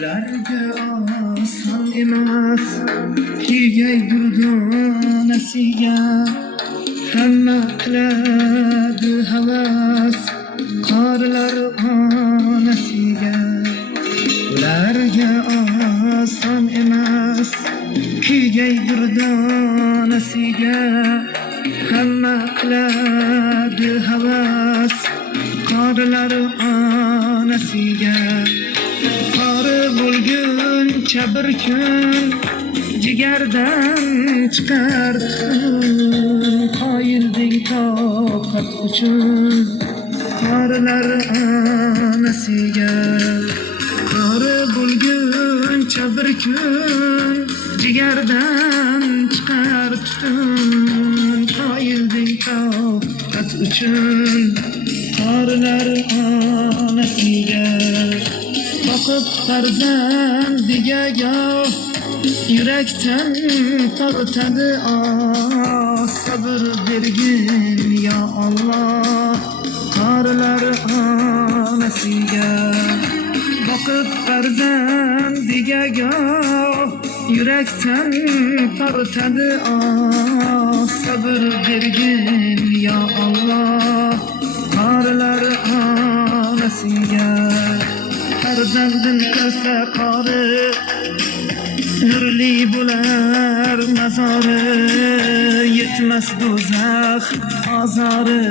ularga oson emas kiyay durdonasiga hamma qiladi havas qorilar onasiga ularga oson emas kiyay durdonasiga hamma qiladi havas qorilar onasiga qori bo'lguncha bir kun jigardan chiqar qoyilding toqat uchun qorilar onasiga qori bo'lguncha bir kun jigardan chiqar tutun qoyilding toqat uchun qorilar onasiga boqib farzandiga goh yurakdan tortadi sabr bergin ya Allah qorilar onasiga boqib farzandiga goh yurakdan tortadi sabr bergin ya Allah qorilar onasiga farzandin qilsa qori nurli bo'lar mazori yetmas do'zax azori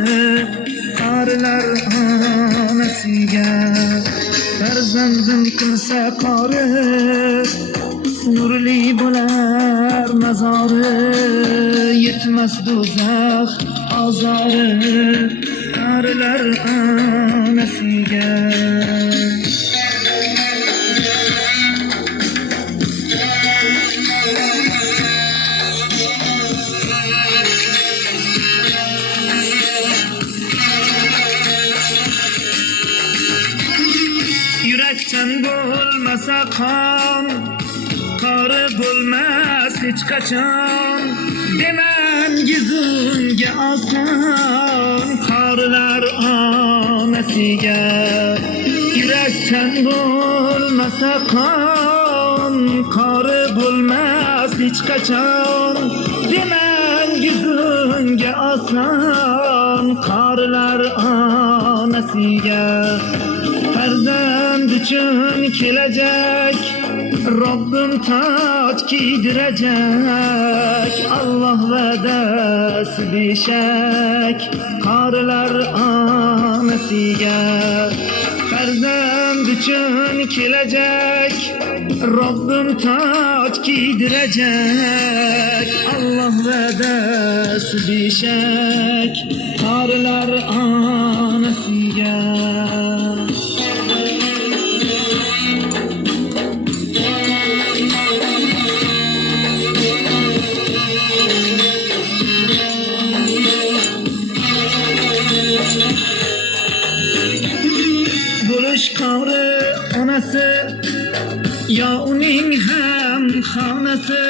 qorilar onasiga farzandin qilsa qori nurli bo'lar mazori yetmas do'zax azori qorilar onasiga yurakdan bo'lmasa qon qori bo'lmas hech qachon demangiz unga oson qorilar onasiga yurakdan bo'lmasa qon qori bo'lmas hech qachon demangiz unga oson qorilar onasiga farzand uchun kelajak Robbim toj kiydirajak Allah va'dasi beshak qorilar onasiga farzand uchun kelajak Robbim toj kiydirajak Allah va'dasi beshak qorilar onasiga qori onasi yo uning ham xonasi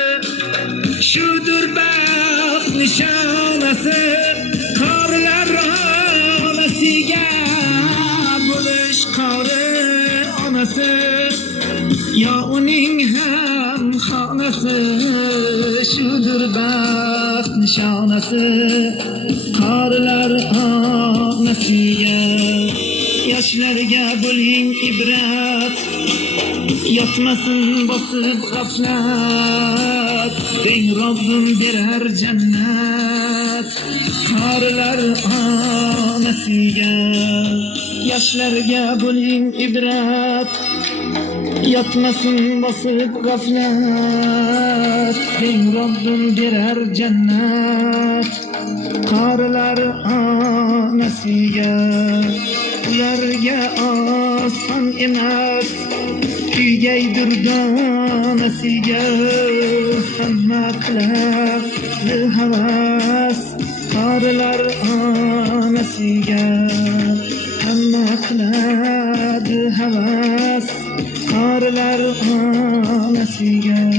shudur baxt nishonasi qorilar onasiga bo'lish qori onasi yo uning ham xonasi shudur baxt nishonasi qorilar onasiga yoshlarga bo'ling ibrat yotmasin bosib g'aflat deng Robbim berar jannat qorilar onasiga yoshlarga bo'ling ibrat yotmasin bosib g'aflat deng Robbim berar jannat qorilar onasiga ularga oson emas kiyay durdonasiga hamma qiladi havas qorilar onasiga hamma qiladi havas qorilar onasiga